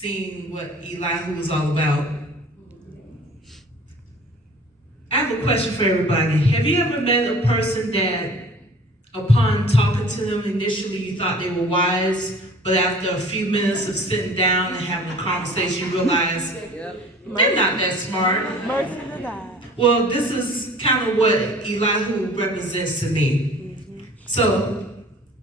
seen what Elihu was all about. I have a question for everybody. Have you ever met a person that, upon talking to them initially, you thought they were wise, but after a few minutes of sitting down and having a conversation, you realize they're not that smart? Mercy to God. Well, this is kind of what Elihu represents to me. So,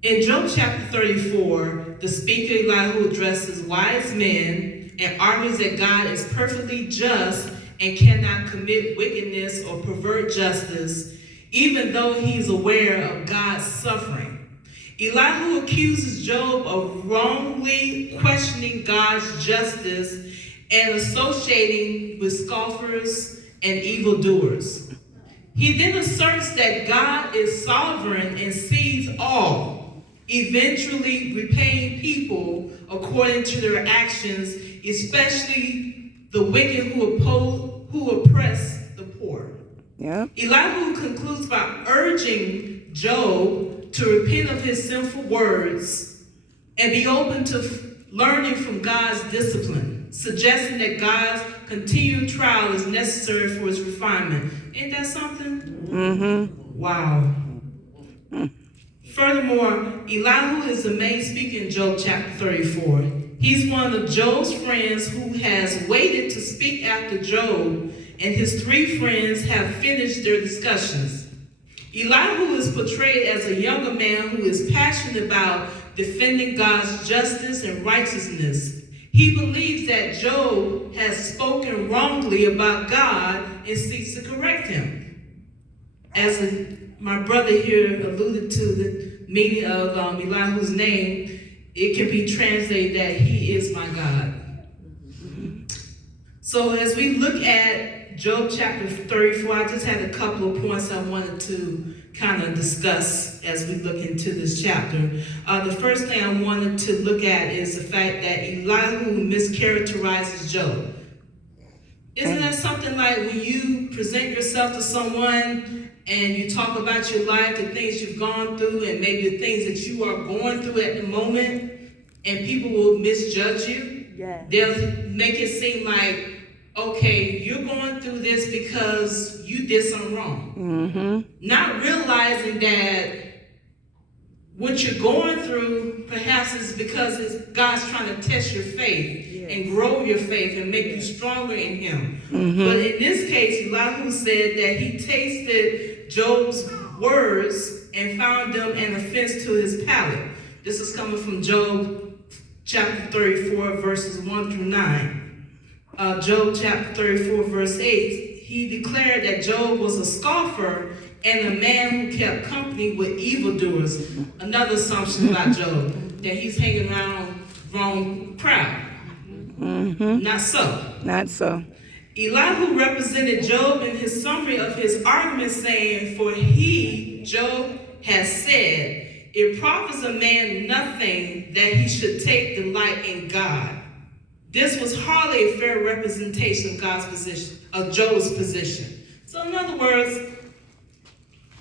in Job chapter 34, the speaker Elihu addresses wise men and argues that God is perfectly just and cannot commit wickedness or pervert justice, even though he is aware of God's suffering. Elihu accuses Job of wrongly questioning God's justice and associating with scoffers and evildoers. He then asserts that God is sovereign and sees all, eventually repaying people according to their actions, especially the wicked who oppress the poor. Yep. Elihu concludes by urging Job to repent of his sinful words and be open to learning from God's discipline, suggesting that God's continued trial is necessary for his refinement. Ain't that something? Mm-hmm. Wow. Furthermore, Elihu is the main speaker in Job chapter 34. He's one of Job's friends who has waited to speak after Job, and his three friends have finished their discussions. Elihu is portrayed as a younger man who is passionate about defending God's justice and righteousness. He believes that Job has spoken wrongly about God and seeks to correct him. As my brother here alluded to the meaning of Elihu's name, it can be translated that he is my God. So as we look at Job chapter 34, I just had a couple of points I wanted to kind of discuss as we look into this chapter. The first thing I wanted to look at is the fact that Elihu mischaracterizes Job. Isn't that something like when you present yourself to someone and you talk about your life, the things you've gone through, and maybe the things that you are going through at the moment, and people will misjudge you? Yes. They'll make it seem like, okay, you're going through this because you did something wrong. Mm-hmm. Not realizing that what you're going through perhaps is because God's trying to test your faith and grow your faith and make you stronger in him. Mm-hmm. But in this case, Elihu said that he tasted Job's words and found them an offense to his palate. This is coming from Job chapter 34, verses 1 through 9. Job chapter 34, verse 8, he declared that Job was a scoffer and a man who kept company with evildoers. Another assumption about Job, that he's hanging around wrong crowd. Mm-hmm. Not so. Not so. Elihu represented Job in his summary of his argument, saying, "For he, Job, has said, it profits a man nothing that he should take delight in God." This was hardly a fair representation of God's position, of Job's position. So in other words,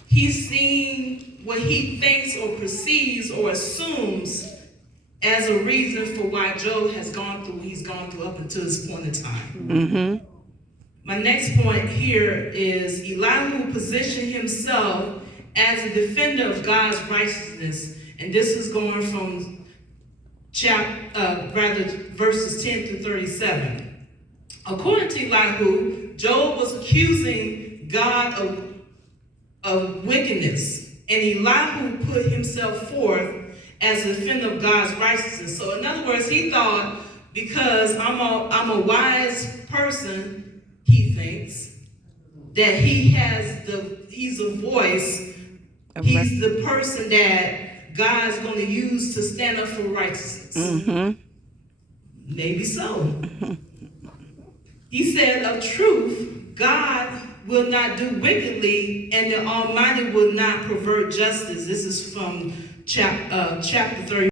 he's seeing what he thinks or perceives or assumes as a reason for why Job has gone through what he's gone through up until this point in time. Mm-hmm. My next point here is Elihu positioned himself as a defender of God's righteousness, and this is going from verses 10 through 37. According to Elihu, Job was accusing God of wickedness, and Elihu put himself forth as a defender of God's righteousness. So in other words, he thought, because I'm a wise person, he thinks, that he's a voice, he's the person that God's going to use to stand up for righteousness. Mm-hmm. Maybe so. He said, of truth, God will not do wickedly, and the Almighty will not pervert justice. This is from chapter 30.